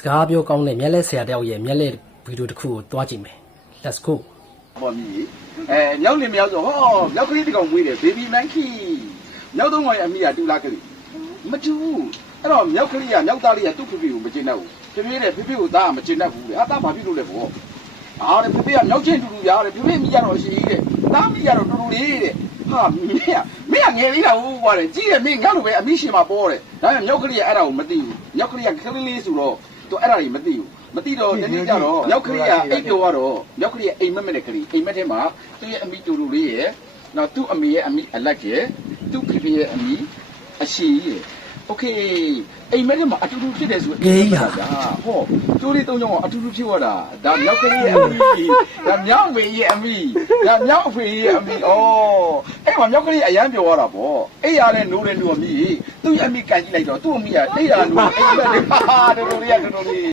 စကားပြောကောင်းတဲ့မျက်လက်ဆရာတယောက်ရဲ့မျက်လက်ဗီဒီယိုတစ်ခုကိုတွားကြည့်မယ် let's go ဟောမီမြောက်လင်မြောက်ဆိုဟောမြောက်ကလေးတကောင်မွေးတယ် baby monkey မြောက်သုံးကောင်ရဲ့အမိကတူလားကလေးမတူအဲ့တော့မြောက်ကလေးကမြောက်သားလေးကသူ့ဖေဖေကိုမကျင်တတ်ဘူးဖေဖေနဲ့ဖေဖေကိုသားကမကျင်တတ်ဘူးလေဟာသားဘာဖြစ်လို့လဲပေါ့အားတဲ့ဖေဖေကမြောက်ချင်းတူတူရတယ်ဖေဖေမိရတော့ရှိတဲ့သားမိရတော့တူတူလေးတဲ့ဟာမင်းကငယ်လေးတာဟုတ်ပါတယ်ကြည့်ရမင်းငါ့လိုပဲအမိရှင်မှာပေါ်တယ်ဒါပေမဲ့မြောက်ကလေးကအဲ့ဒါကိုမသိဘူးမြောက်ကလေးကခလေးလေးဆိုတော့သူအဲ့ဒါကြီးမသိဘူးမသိတော့တနေ့ကျတော့မြောက်ကလေးကအိတ်ပြောတော့မြောက်ကလေးကအိမ်မက်မဲ့တဲ့ကလေးအိမ်မက်ထဲမှာသူ့ရဲ့အမိတူတူလေးရဲ့နောက်သူ့အမေရဲ့အမိအလက်ရဲ့သူ့ဖေဖေရဲ့အမိအရှိရဲ့โอเคအိမ်မက်ထဲမှာအတူတူဖြစ်တယ်ဆိုအေးပါဗျာဟောကျိုးလေး၃ချောင်းကအတူတူဖြစ်သွားတာဒါမြောက်ကလေးရဲ့အမိဒါမြောက်မေရဲ့အမိဒါမြောက်အဖေရဲ့အမိဩအဲ့မှာမြောက်ကလေးအရန်ပြောသွားတာပေါ့အဲ့ရလဲနိုးတယ်နိုးအမိသူ့ရဲ့အမိကန်ကြည့်လိုက်တော့သူ့အမိကတိတ်တာနိုးအိမ်မက်လေးဟာတော်တော်လေး